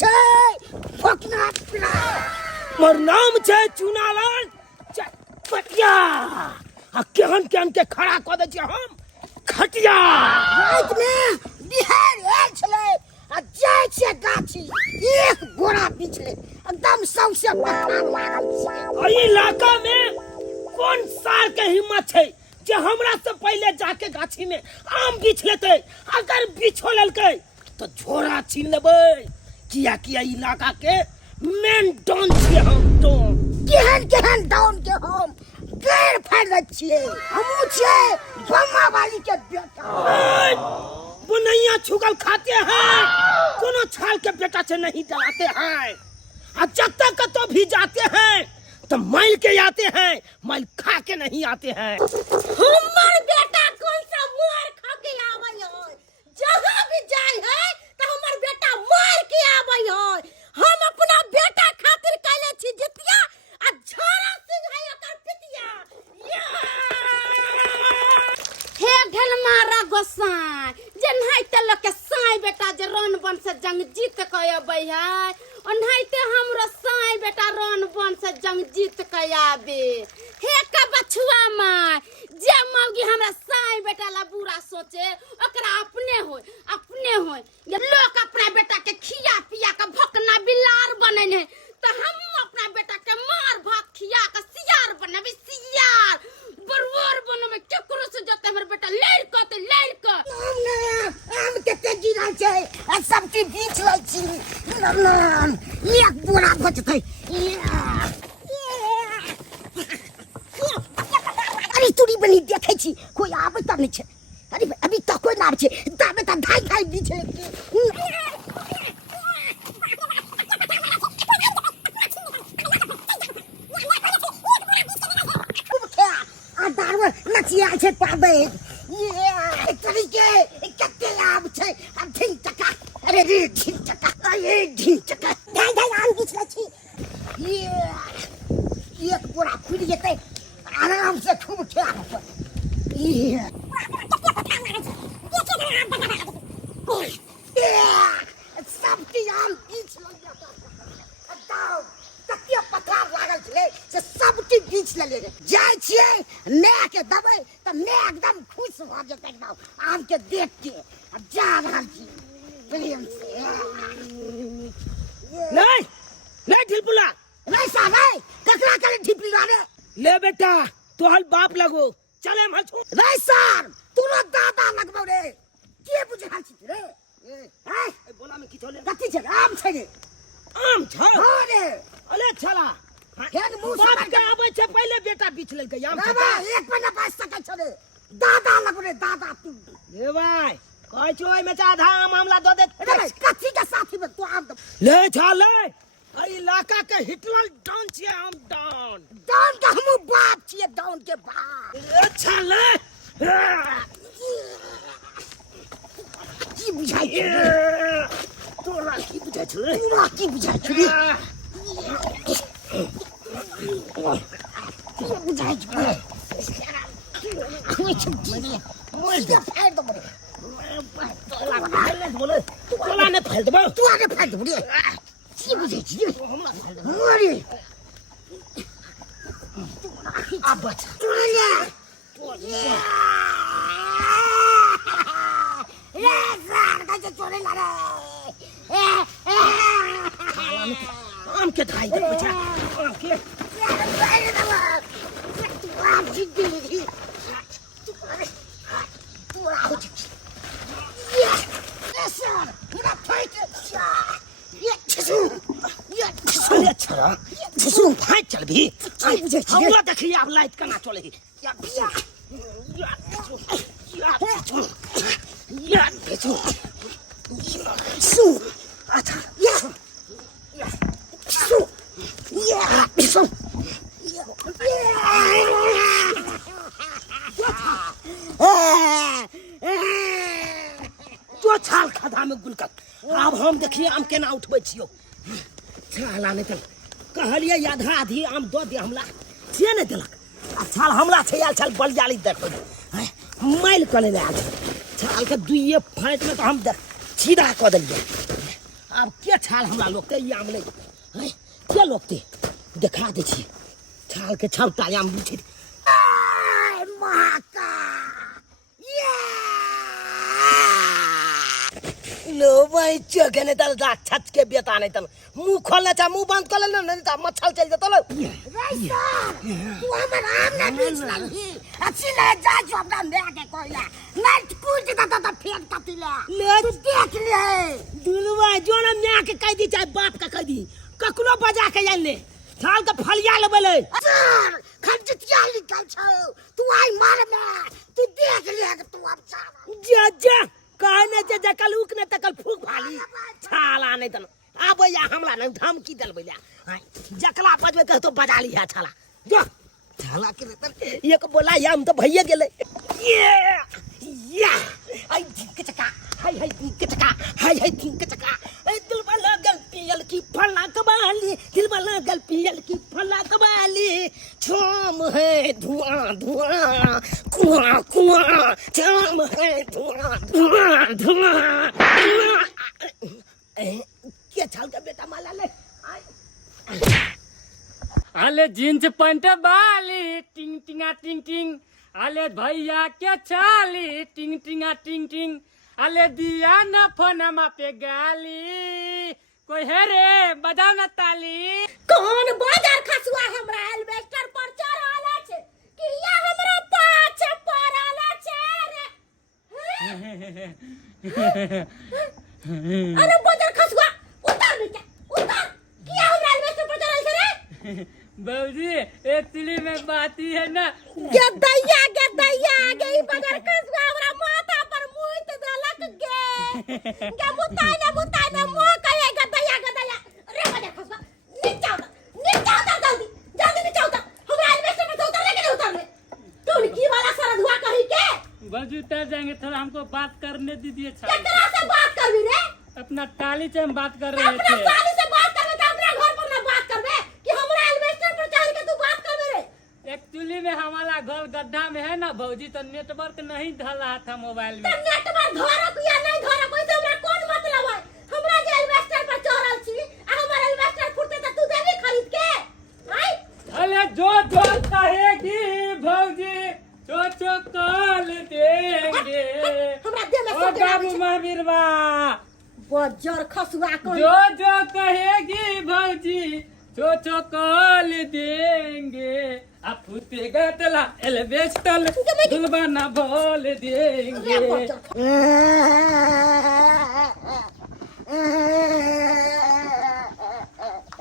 छे फकना पिना मोर नाम छे चुनालाल चटपटिया आ केहन केहन के खड़ा क दे छी हम खटिया रात में बिहार आयल छले आ जाय छे गाछी एक गोरा बिछले एकदम सौसे पत्थर लागल छे। ई इलाका में कौन सार के हिम्मत छे जे हमरा से पहले जाके गाछी में आम बिछ लेते। अगर बिछो ललके तो झोरा छीन लेबै। किया किया इलाका के मेन डॉन छे हम डॉन। केहन केहन डाउन के हम गैर फाड़ दै छिए। हमू छे बम्मा वाली के बेटा। बुनैया छुगल खाते हैं कोनो छाल के बेटा से नहीं डराते हैं। और जब तक तो भी जाते हैं तो मैल के आते हैं, मैल खा के नहीं आते हैं। हमर बेटा कौन सा मार खा के आवे है? जहां भी जाय है तो हमर बेटा मार के आवे है। हम अपना बेटा खातिर कैले छी जितिया आ झोरा सिंह है ओकर पितिया। हे ढलमारा गोसाई जन्हाइते लोग के साई बेटा जे रन बन से जंग जीत के आबै है ओन्हाइते हमरो साई बेटा रन बन से जंग जीत के आबे। हे का बछुआ माय जे मौगी हमरा साई बेटा ला बुरा सोचे ओकरा अपने होय ये लोग अपना बेटा के खिया पिया के भकना बिलार बनेने तो हम अपना बेटा के मार भात खिया के सियार बनबे सियार बरवर बनबे केकरो से जते हमर बेटा लड़ के आम के तेजी रह छे आ सब चीज बीच लै छी। एक बोरा बचतै। अरे चूड़ी बनी देखे छी कोई आबै त नहीं छे। अरे अभी तक कोई ना छे ताबे त धाई धाई बीच ले नचिया छे पाबे ये तरीके कते आम छे अब ठीक टका। अरे रे ठीक टका ये ठीक टका धाई धाई आम बीच ले छी। ये एक पूरा फूट जेते आराम से खूब खेला ये सब की आम बीच लग जाता दाव तकिया पत्थर लागल छले से सब की बीच ले ले जाय छिए ने के दबे त ने एकदम खुश हो जेते एकदम आम के देख के अब जा रहल छी प्रेम से। नहीं नहीं ढिलपुला नहीं साहब नहीं ककरा करे ढिपली रे ले बेटा तोहर बाप लगो चले हम छो नहीं सर तोरो दादा लगबो रे के बुझे हल छी रे हैं बोला में की छोले कथि छे आम छे रे आम छ हां रे अले छला हेन मुंह बाप सब के आबै छे पहले बेटा बिछ लेलकै आम बाबा खाता एक महीना पास सके छे रे दादा लगबो रे दादा तू ए भाई कहै छो ओइ में से आधा आम हमला दे दे रे कथि के साथी में तू आम ले छले ई इलाका के हिटलर डॉन छिए हम डॉन डाउन का हमू बाप छिए डाउन के बाप ए छले की बुझाई छे तोरा की बुझाई छे तोरा की बुझाई छे की बुझाई छे कोई छुट्टी मोल के फाड़ दो रे तोला ने फाड़ देबो तू आगे फाड़ दो रे की बुझाई छे मोरी अब बचा तोला ये सर का चोरे ला रे आम के धाई दे बचा आम के चल भी हमरा देखिए अब लाइट केना चलेगी अच्छा जो छाल खदा में गुलकर अब हम देखिए आम केना उठबै छियो छाला नहीं तो कहलिए आधा आधी आम दो दे हमला से नहीं देलक आ छाल हमला छै आल छाल बलियाली देखो मैल कले ले आल छाल के दुइये फाइट में तो हम देख सीधा क देलिए आ आब के छाल हमरा लोग के आम ले हैं के लोग के देखा दे छी छाल के छौटा आम बिछे महाका लो भाई चगने तल दा छच के बेटा नहीं तल मुंह खोलना चा मुंह बंद कर ले नहीं तो मच्छर चल जतो लो रईसा तू हमर आम ना बीच लगी अच्छी ले जा जो अपना ले के कोइला नहीं कूद देता तो फेंक कतिला ले तू देख ले दुलवा जो ना मैं के कह दी चाहे बाप का कह दी ककरो बजा के जान ले छाल के फलिया लेबले सर खंजतिया निकल छौ तू आई मार में तू देख ले तू अब जा जा कहने जे जकल उक ने तकल फूक फाली छाला नहीं तन अब या हमला नहीं धमकी दल बइला जकला बजबे कह तो बजा ली है छाला जो छाला के तन एक बोला या हम तो भइए गेले या आई ठीक चका हाय हाय ठीक चका हाय हाय ठीक चका ए दिल वाला गल पियल की फला कबाली दिल वाला गल पियल की फला कबाली छाम है धुआं धुआं कुआं कुआं छाम है धुआं धुआं धुआं क्या छाल का बेटा माला ले आले जींस पैंट बाली टिंग टिंगा टिंग टिंग आले भैया के चाली टिंग टिंगा टिंग टिंग आले दिया न फोनमा पे गाली कोई है रे बजा न ताली कौन बाजार खसुआ हमरा एल्वेस्टर पर चढ़ाला छे कि या हमरा पाछे पड़ाला छे रे अरे बाजार खसुआ उतार नीचे उतार किया हमरा एल्वेस्टर पर चढ़ाल छे रे बाबूजी एक्चुअली में बात ही है ना गदैया गई बाजार खसुआ हमरा माथा पर मुइत देलक गे मुताई ना मुंह कहे गदैया अरे बाजार खसुआ नीचे उतर जल्दी नीचे उतर हमरा एल्वेस्टर पर उतर लेके उतर ले तू की वाला सारा धुआ करी के बाबूजी उतर जाएंगे थोड़ा हमको बात करने दीजिए केकरा से बात करबी रे अपना टाली से हम बात कर रहे अपना थे साली से बात करबे त अपना घर पर ना बात करबे कि हमरा एल्वेस्टर पर चढ़ के तू बात करबे रे एक्चुअली में हमारा घर गड्ढा में है ना भौजी तो नेटवर्क नहीं धल रहा था मोबाइल में त नेटवर्क धरक या नहीं धरक कोई से हमरा कौन मतलब है हमरा जे एल्वेस्टर पर चढ़ल छी आ हमर एल्वेस्टर फुटते त तू देबी खरीद के आई अरे जो कहेगी भौजी जो कल देंगे हमरा दे में ओ बाबू महावीर बा बजर खसुआ को जो कहेगी भौजी जो कल देंगे आप फुटेगा तला एल्वेस्टर दुलबाना बोल देंगे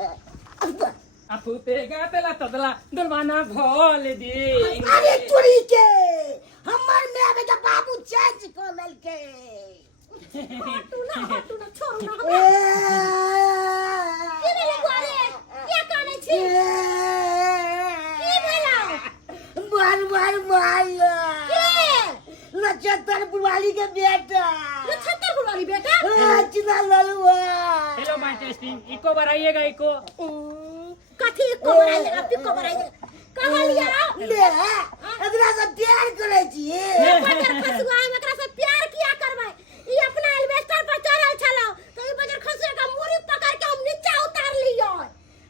आप फुटेगा तला तबला दुलबाना बोल देंगे अरे तुरी के हमर में आवे के बाबू चेंज को ललके हटू ना छोड़ ना की भेले गोरे क्या काने छी की भेला मार के नक्षत्र बुढ़वाली के बेटा नक्षत्र बुढ़वाली बेटा चिना ललुआ हेलो माय टेस्टिंग इको बढ़ाइएगा इको कथी को बनाइए आप को बनाइए कहलिया ले एकरा से प्यार करे छी बजर खसुआ में एकरा से प्यार किया करबै ई अपना एल्वेस्टर पर चढ़ल छलो तो ई बजर खसुआ का मुड़ी पकड़ के हम नीचे उतार लियो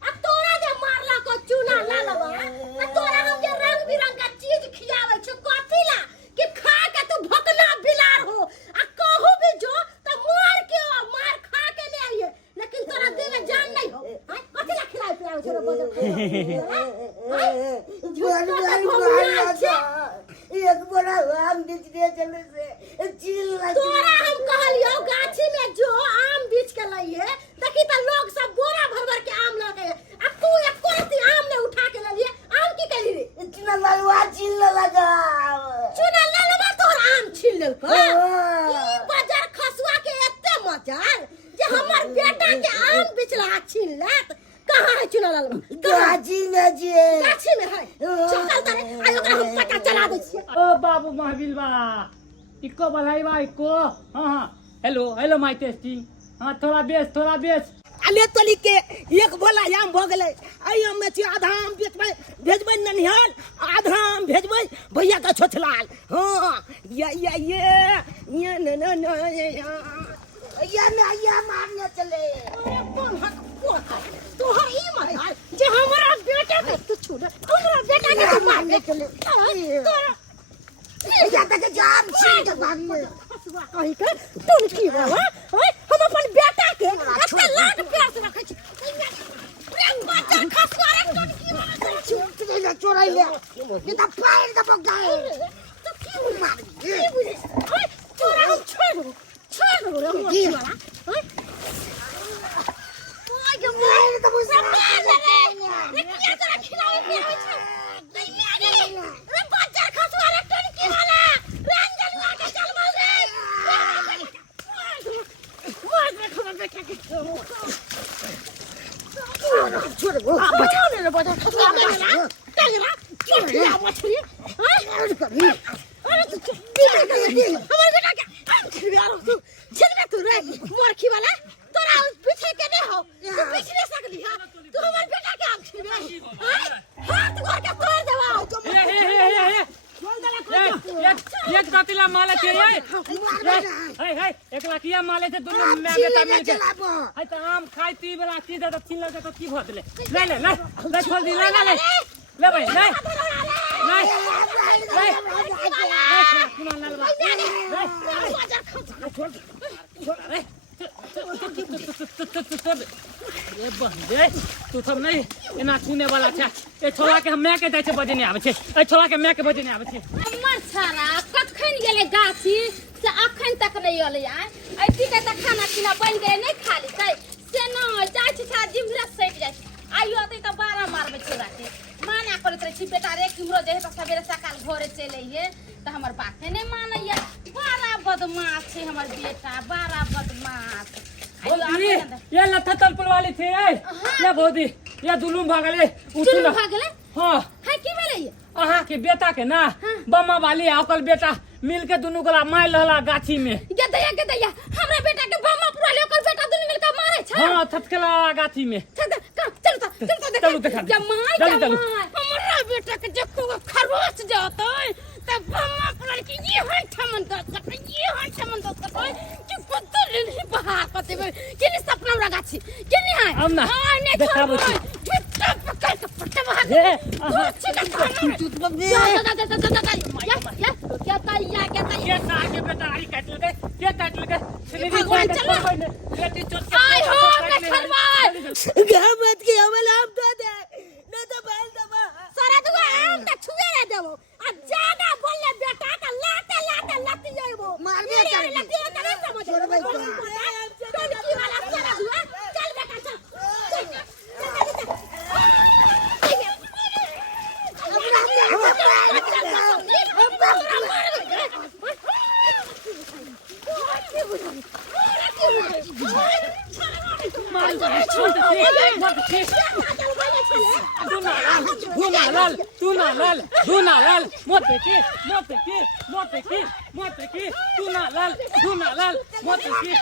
अब तोरा जे मारला को चूना ला लबा त तोरा हम जे रंग बिरंग का चीज खियावे छ कथी ला कि खा के तू भकना बिलार हो आ कहू भी जो त मार खा के ले आइए लेकिन तोरा देह में जान नहीं हो कथी ला खिलाए पिलावे छ बजर एक बड़ा आम बिचने चले से चिल तोरा हम कहलियो गाछी में जो आम बीच के लइए देखी त लोग सब बोरा भर के आम लगे अब तू एको रती आम ने उठा के ले लिए आम की कली रे इतना ललवा चिल लगा चुना ललवा तोर आम छीन लेलको ई बाजार खसुआ के एते मजार जे हमर बेटा के आम बिचला छीन लेत कहां है चुना ललवा गाजी में जे गाछी में है चल तारे आयो ओकरा हम पता चला दे छिए ओ बाबू महावीर बा इको बढ़ाई बा इको हाँ हेलो माय टेस्टिंग हाँ थोड़ा बेस अले तली के एक बोला आम भ गेलै आई हम में आधा आम बेचबै भेजबै ननिहाल आधा आम भेजबै भैया का छोछलाल हां ये न या मारने चले जाता के जाम छीन के भाग कहि के तुम की बाबा ओए हम अपन बेटा के एते लाड प्यार से रखै छी प्रेम बच्चा खसुआरा तुम की बाबा चोट ले चोराई ले ये तो फायर का बगाए तो की मार की बुझे ओए चोरा छोड़ रे हम की बाबा ओए ओए के फायर का बगाए रे किया तोरा खिलावे पियावे छै नहीं मारे रे बच्चा खसुआरा तुम की वाला रंजन मार के चल बोल रे ओए देखो देखो के छोड़ वो बचाओ रे बच्चा खसुआरा तेरा क्या मछली हां कभी अरे तू हमारे बेटा के यार तू छिलने तू रे मोरखी वाला तोरा पीछे के नहीं हो तू पीछे नहीं सकली हां तू हमारे बेटा के आंख छिलबे हाथ मार के तोड़ देबो एक कतिला माले के ये एक लाखिया माले से दोनों में बेटा मिल के है त आम खाई पी बला की दे त छीन ले त की भत ले ले खोल दी ले ले भाई ले ये बंदे तू सब नहीं एना छूने वाला छै ए छोरा के हम के दै छै बजे नहीं आवे छै ए छोरा के के बजे नहीं आवे छै हमर छारा कखन गेले गाछी से अखन तक नहीं अलै आय ऐती के त खाना पीना बन गेले नहीं खाली से न जाय छै छा जिमरा सैट जाय आइयो त 12 मारबे छोरा के माना करत रही छी बेटा रे किमरो जे त सबेरे सकाल घरे चले हे त हमर बाते नहीं मानैया बड़ा बदमाश छै हमर बेटा बड़ा बदमाश ये लथा तलपल वाली थे ये बोदी ये दुलुम भागले चुलू भागले हां है की भेलै अहा के बेटा के ना बम्मा वाली ओकर बेटा मिल के दुनु गोला मार लहला गाछी में गदैया हमरा बेटा के बम्मा पुराले ओकर बेटा दुनु मिल के मारे छ हां थथकला गाछी में चल देखा जमाई हमरा बेटा के देखो खरगोश जातो त बम्मा पुराले के ये है ठमन दत कि कुत्ते नहीं बाहर पते के नहीं सपना हमरा गाछी के नहीं है हम ना देखाबो छी पकड़ के पट्टे बाहर हे ये सागे बेटा आई काट लगे के काट लगे भगवान चल बेटी चोट आई हो नखरवाल गमत की अमल आप तो दे न तो बैल दबा सारा तो आम त छुए रे देबो अब ज्यादा बोलले बेटा का लाते लती जाइबो मारने का लती नहीं समझ छोड़ भाई टोनकी वाला सारा हुआ चल बेटा चल Dunalal, moteki, Dunalal, moteki.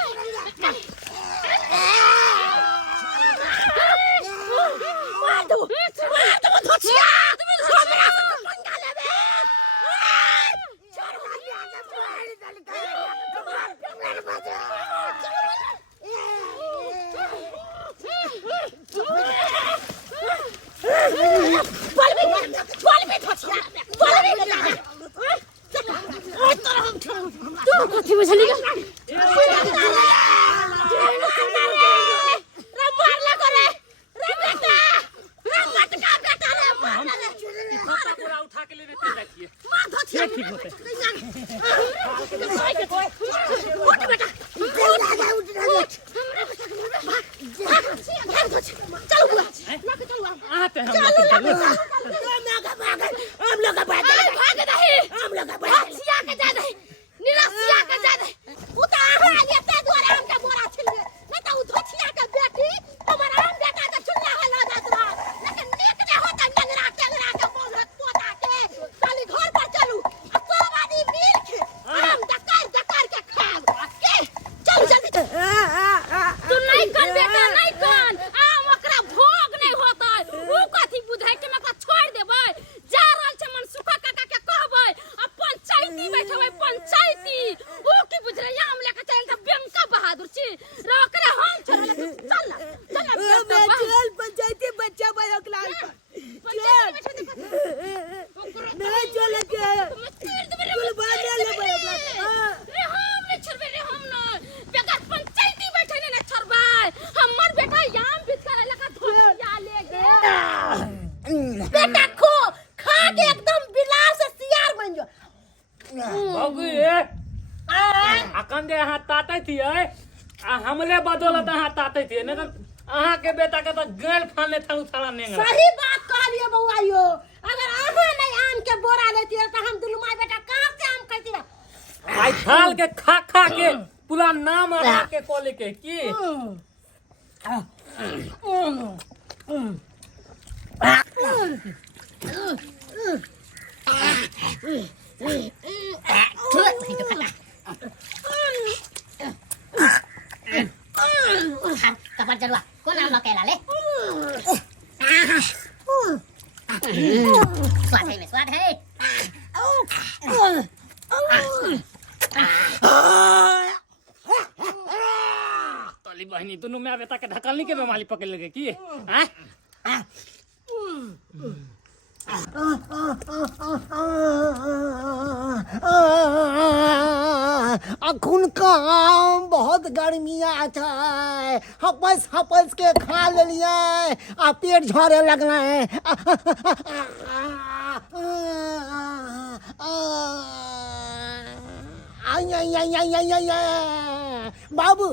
पंचायती बच्चा भाई हमरे बदौलत अहाँ ताते थे नहीं तो अहाँ के बेटा के तो गैल फाने था उछाला नहीं सही बात कहलिए बउआ यो। अगर अहाँ नहीं आम के बोरा लेती तो हम दुनू माय बेटा कहाँ से आम खैती। आई खाल के खा के पूरा नाम अहाँ के कोले के की कपड़ चलवा कौन आम मकेला ले। स्वाद है में स्वाद है। तोली बहनी दोनों मैं बेटा के ढकलनी के बेमारी पकड़ लगे की हैं अखुन का आम बहुत गर्मिया है। हपस हपस के खा लिया आ पेट झरे लगना है। बाबू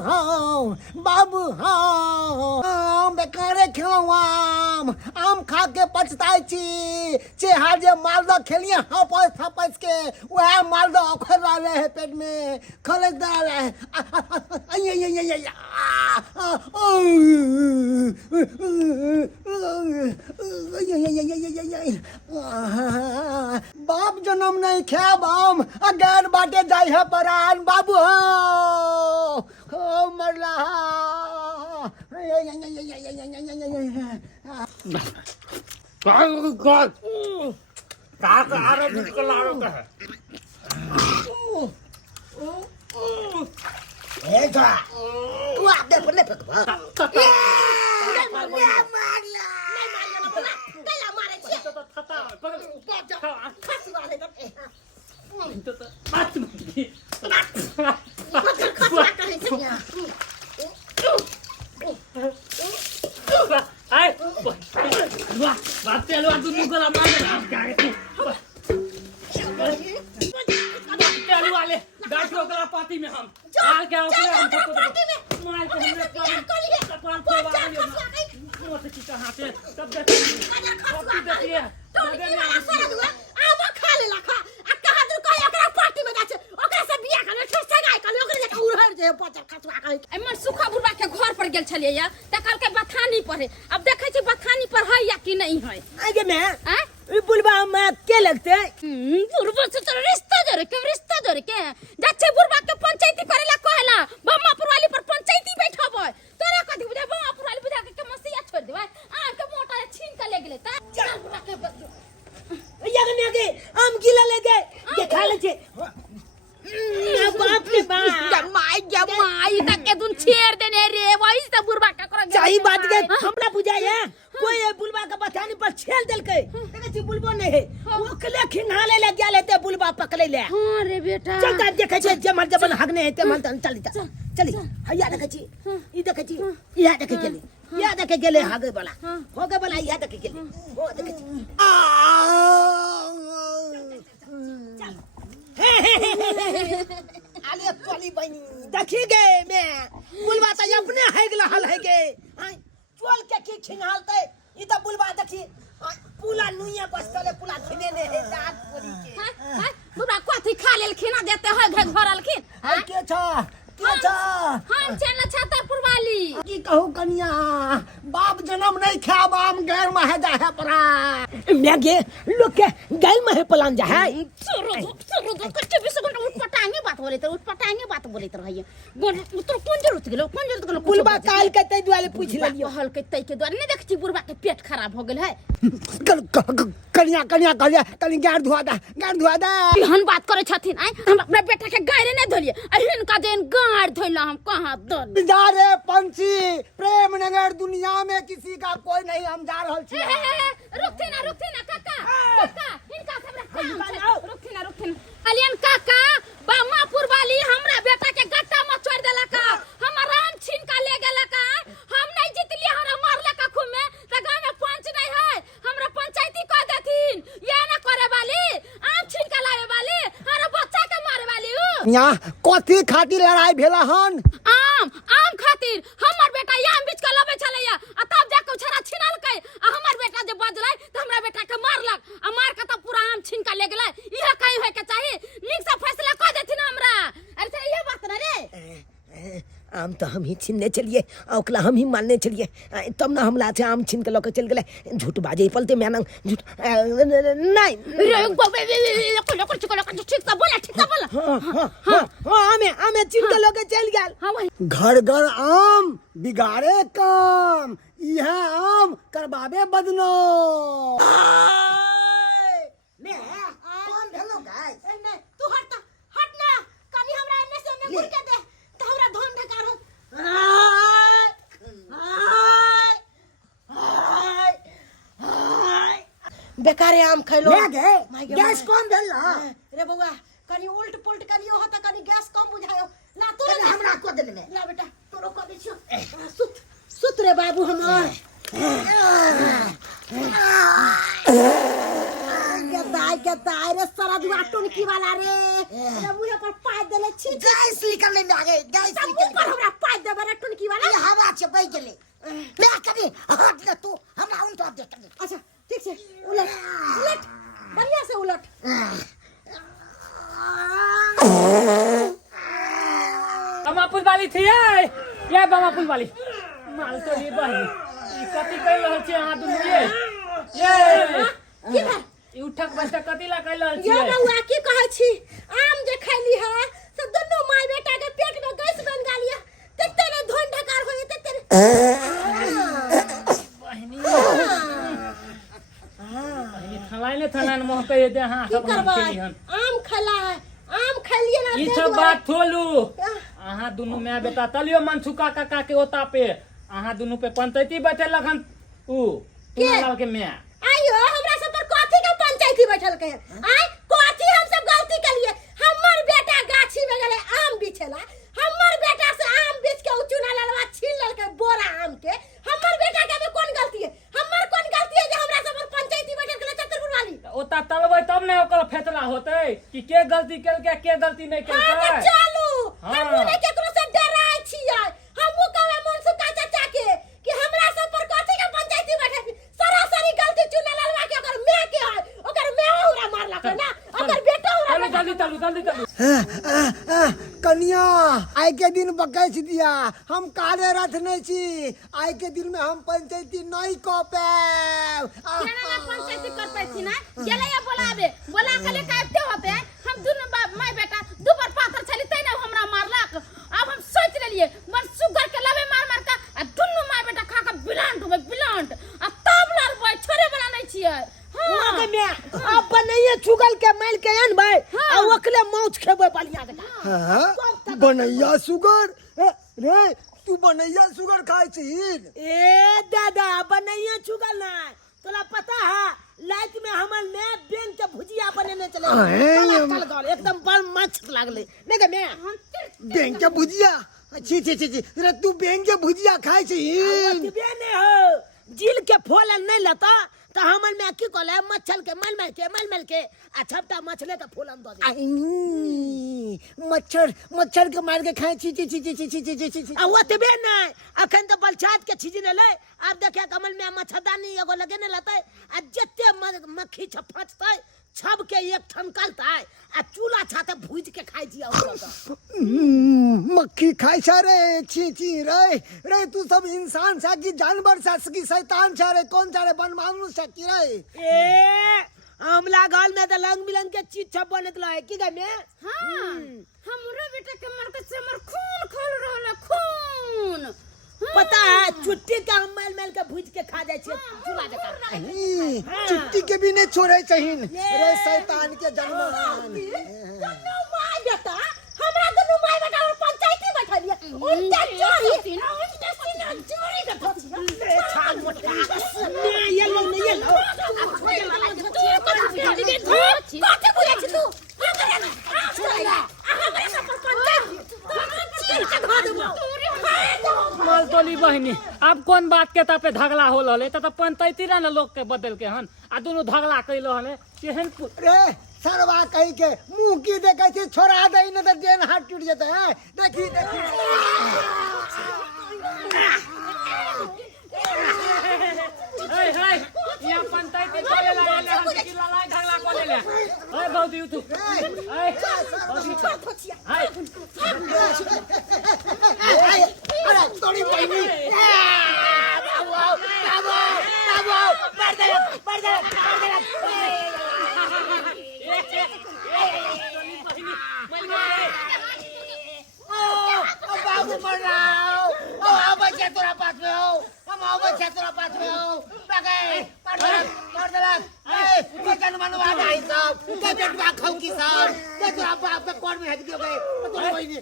हाँ बेकारे खेलौं आम खा के पछताई छी। चेहा जे मालदह खेलिए हपस हपस के वह मालदह अखर रहे है पेट में खलक डाल है। बाप जन्म नहीं खेब हम अगैर बाटे जाई है परान बाबू हो मरला। पार्टी में हम हाल क्या सुखा बुढ़वा के घर पर गेल छलिए या तकल के बथानी पर है। अब देखे छी बथानी पर है या कि नहीं है। आगे मैं ई बुलबा में के लगते बुढ़वा से तो रिश्ता जोरे के जाचे बुढ़वा के पंचायती करेला कहला बम्मापुर वाली पर पंचायती बैठब तोरा कथि बुझा बम्मापुर वाली बुझा के मसिया छोड़ देबे आ के मोटा छीन के ले गेले त चल बुढ़वा के यगने के आम गिला ले गए के खा ले छे। बाप रे बाप जमाई तक के तुम छेड़ देने रे वही से बुढ़वा का कर सही बात के हमरा बुझाया कोई बुलबा का बथानी पर छेल देलकै देखे छी बुलबो नहीं है ओकले खिनाले ले गेल हेते बुलबा पकड़े ले। हां रे बेटा चल त देखे छी जमर जबन हगने हेते मन चली हैया देखे छी ई देखे छी या देखे गेली या देखे गेले हागे वाला होगे वाला या देखे गेली ओ देखे छी आले चली बनी देखी गे मैं बुलबा त अपने हैगला हल है गे चोल के की खिनालते ई त बुलबा देखी पूला नुइया बसले पूला खिने ने है दांत पोरी के बुढ़वा कथि खा लेल खिना देते है घर अलखिन के छ हम चल छतरपुर वाली की कहू कन्या बाप जन्म नहीं खाब आम गैर में है जा है परा मैं गे लोग के गैर में है पलान जा है सुरो कच्चे भी से उठपटांगे बात बोले तो रहिए तो कौन जरूरत गेलो बुलबा काल के तै दुआले पूछ लियो कहल के तै के द्वारा नहीं देखछी बुढ़वा के पेट खराब हो गेल है। कन्या कहलिया कनी गाड़ धुआ दा हन बात करे छथिन आइ हम अपना बेटा के गाड़े नहीं धोलिए अहिन का देन गाड़ धोइला हम कहां दन बिचारे पंछी प्रेम नगर दुनिया में किसी का कोई नहीं हम जा रहल छी। रुकथिन ना काका इनका हमरा रुकथिन अलियन काका बम्मापुर वाली हमरा बेटा के गट्टा में छोड़ देला का हमर आम छीन का ले गेला का हम नहीं जीतलिए हमरा मारला का खूब में त गांव में पंच नहीं है हमरा पंचायती कह देथिन ये ना करे वाली आम छीन का लावे वाली हमरा बच्चा के मारे वाली यहाँ कथी खातिर लड़ाई भेला हन आम खातिर आम तो हम ही छीनने चलिए ओकला हम ही मारने चलिए तब ना हमला से आम छीन के लोग चल गए झूठ बाजे पलते मैं ना झूठ नहीं आमे छीन के लोग चल गए घर घर आम बिगाड़े काम यह आम करबाबे बदनो तू हट ना कनी हमरा एने से में गुड़ के दे त हमरा धन ढकार हो बेकारे आम खैलो ले गे गैस कौन भेल ना रे बउआ कनी उल्ट पुल्ट करियो हो त कनी गैस कम बुझायो ना तोरे हमरा को दे ले ना बेटा तोरो को दै छियो सुत रे बाबू हमर के दाई रे सारा दुआ टुनकी वाला रे रे मुहे पर पाय देले छी गैस निकलने में आ गए गैस निकल पर हमरा पाय देबे रे टुनकी वाला ये हवा से बह गेले मैं कभी हट ले तू हमरा उन तो देख अच्छा ठीक से उलट बढ़िया से उलट बमापुर वाली थी ये बमापुर वाली माल तो ये बहनी कथी कह रहल छी अहाँ दुनू ये की भर ई उठक बैठक कथी ला कह रहल छी ये बउआ की कहै छी आम जे खैली है से दुनू माय बेटा के पेट में गैस बन गालिया तते ने धन ढकार होई तते बहनी बहनी थलाने मोह कह दे हां की करबै आम खला है आम खलिए ना ई सब बात छोलू अहाँ दुनू माय बेटा तलियो मनसुका काका के ओता पे अहाँ दुनू पे पंचायती बैठल हन ऊ लाल के मैं आयो हमरा सब पर कथी के पंचायती बैठल के आय कथी हम सब गलती के लिए हमर बेटा गाछी में गेले आम बिछेला हमर बेटा से आम बिछ के चुना ललवा छीन लेल के बोरा आम के हमर बेटा के में कौन गलती है हमर कौन गलती है जे हमरा सब पर पंचायती बैठल के चतुरपुर वाली ओता तलबै तब ने ओकर फैसला होतै कि के गलती केलकै के गलती नहीं केलकै चलू हम ने केकरो से डराय छियै हमहु कहबै मनसुका चाचा के कि हमरा सब पर कथी के पंचायती बैठल सरासरी गलती चुना ललवा के ओकर मैं के है ओकर मैं हमरा मारला के ना ओकर बेटा हमरा जल्दी चलू कन्या आइ के दिन बकैस दिया हम काले रथ नहीं छी आइ के दिन में हम पंचायती नहीं क पाएब केना पंचायती कर पाइ छी ना गेले या बोला के काटते होते हम दुनु बाप माय बेटा दू बार पाथर छली तै ना हमरा मारलक अब हम सोच लेलिए मन सुगर के लबे मार का आ दुनु माय बेटा खा के बिलांट आ तब लड़बै छोरे बना नहीं छियै हां के मैं अब बनैया चुगल के माइल के आन भाई आ ओकले मौत खेबै बलिया के हां बनैया सुगर रे तू बनैया सुगर खाइ छी ए दादा बनैया चुगल ना तोला पता है लाइट में हमर ने बेंग के भुजिया बनेने चले एकदम बड़ मस्त लागले नहीं के मैं बेंग के भुजिया छी रे तू बेंग के भुजिया खाइ छी बे ने हो जिल के फोल नहीं लता तो हमर में की कहले मच्छल के मल के आ छपटा मछले के फूलन द दे मच्छर के मार के खाए छी आ ओतबे नहीं अखन तो बलछात के छिजने ले अब देखे कमल में मच्छरदानी एगो लगेने लते आ जत्ते मक्खी छफचतै छब के एक ठनकलतै आ चूल्हा छाते भूज के खाइ जिया मक्खी खाइ छ रे छी रे तू सब इंसान सा की जानवर सा की शैतान छ रे कौन छ रे बनमानुष छ की रे ए हमला गाल में त रंग बिरंग के चीज छप बनत है की गे में हां हमरो बेटा के मर के से हमर खून खोल रहल खून पता है चुट्टी का हम मेल के भूज के खा जाय छे चूल्हा जका चुट्टी के भी नहीं छोड़े चाहिन रे शैतान के जन्म दुनु माय बेटा हमरा दुनु माय बेटा और पंचायती बैठलिए उनते चोरी के धोछिया ले छाल मोटा ने ये लो कते बुझै छी तू हमरा सब पर पंचायती चीर के धो देबो मालतोली बहनी अब कौन बात के पे झगड़ा हो रहले त पंचायती रा न लोग के बदल के हन आ दोनों झगड़ा कइलो हने केहन रे सरवा कहि के मुंह की देखे छी छोड़ा दे न त देन हाथ टूट जते है देखी हे यहाँ पंचायती चले ला हम की लड़ाई झगड़ा करे ले ए बहुदी तू ए बहुदी धोछिया हाय पड़ रहा हो ओ आओ बच्चे तोरा पास में हो हम आओ बच्चे तोरा पास में हो पकड़ पड़ दला ए बचन मनवा नहीं सब के बेटवा खाऊ की सब के तोरा बाप के कोर्ट में हट गए तो कोई नहीं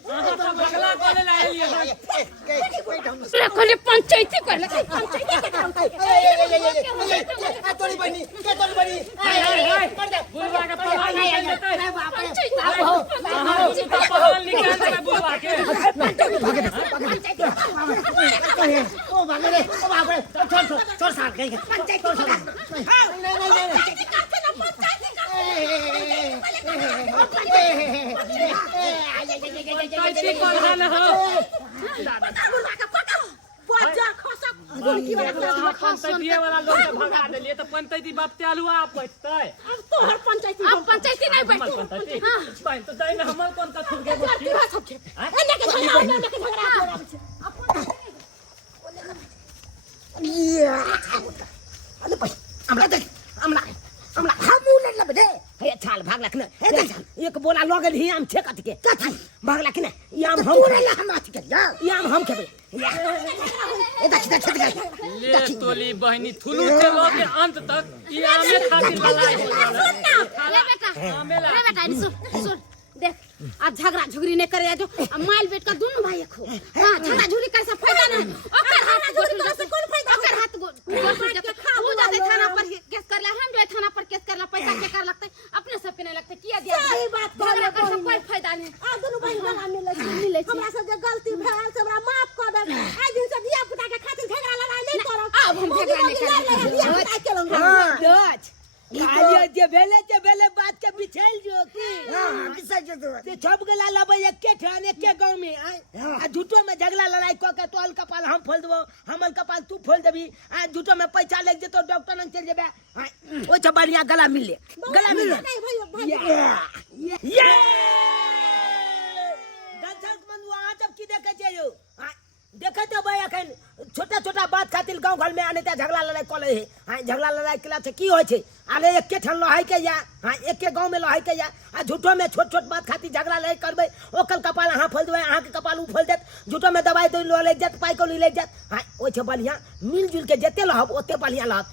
भगला कोले लाए लिए कोले पंचायती कर ले पंचायती के काम तोरी बनी पड़ जा बुलवा के पढ़ा अरे बाप रे पढ़ा निकाल दे बुलवा के ओ भागे रे ओ बाप रे छोड़ साथ गई पंचायत कैसे पढ़ा न हो पंचायती वाला लोग के भगा देलिए तो पंचायती बाप चालू आप बैठतै अब तोहर पंचायती अब पंचायती नहीं बैठ पंचायती भाई तो जाई में हमर कोन का खुद के बैठी एने के झगड़ा अरे भाई हमरा देख हमरा हम उलट लब दे हे छाल भागलक न हे देख एक बोला लगल ही आम छेकत के कथि भागलक न ई आम हम बोला हम अथि कर जा ई आम हम खेबे ए देख ले तोली बहनी थुलू के लो के अंत तक ई आमे खातिर लड़ाई हो रहा ले बेटा सुन देख अब झगड़ा झुगरी नहीं करे जो माइल बेट का दोनों भाई खो हां झगड़ा झुगरी करे से फायदा नहीं ओकर हाथ झुगरी करे से कौन फायदा ओकर हाथ गोड़ जाते वो जाते थाना पर केस कर ले हम जो थाना पर केस करना पैसा के कर लगते अपने सब के नहीं लगते किया दिया सही बात झगड़ा करे से कोई फायदा नहीं आ दोनों भाई गला मिले हमरा सब जे गलती भेल से हमरा माफ कर दे आज दिन से दिया पुता के खातिर झगड़ा लड़ाई नहीं करब अब हम झगड़ा नहीं करब दिया पुता के लंग दोस्त खालियो जे भेले बात के बिछैल जो की हां किसा जो ते छप गला लबे एके ठान एके गांव में आ झूठो में झगड़ा लड़ाई क के तोल कपाल हम फोल देबो हमर कपाल तू फोल देबी आ झूठो में पैसा लग जेतो डॉक्टर न चल जेबे ओ छ बढ़िया गला मिले नहीं भाई ये दर्शक बंधु आ जब की देखे छै यो देखे तो भाई अखन छोटा छोटा बात खातिर गांव घर में आने त झगड़ा लड़ाई कले है हां झगड़ा लड़ाई केला से की होय छै आले एके ठन लहाई के या हां एके गांव में लहाई के या आ झूठो में छोट छोट बात खातिर झगड़ा लड़ाई करबे ओकल कपाल हां फोल देबे अहां के कपाल उ फोल देत झूठो में दवाई तो ले जात पाई को ले जात हां ओइ छ बढ़िया मिलजुल के जते लहब ओते बढ़िया लहब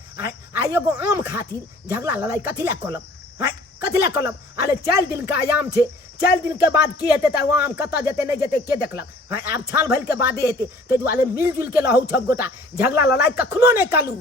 आ एगो आम खातिर झगड़ा लड़ाई कथिला कलब हां कथिला कलब आले 4 दिन का आयाम छे 4 दिन के बाद की हेते त वहां आम कता जते नहीं जते के देखलक हां अब छाल भइल के बादे हेते ते दुआरे मिलजुल के लहू सब गोटा झगड़ा लड़ाई कखनो नहीं कालू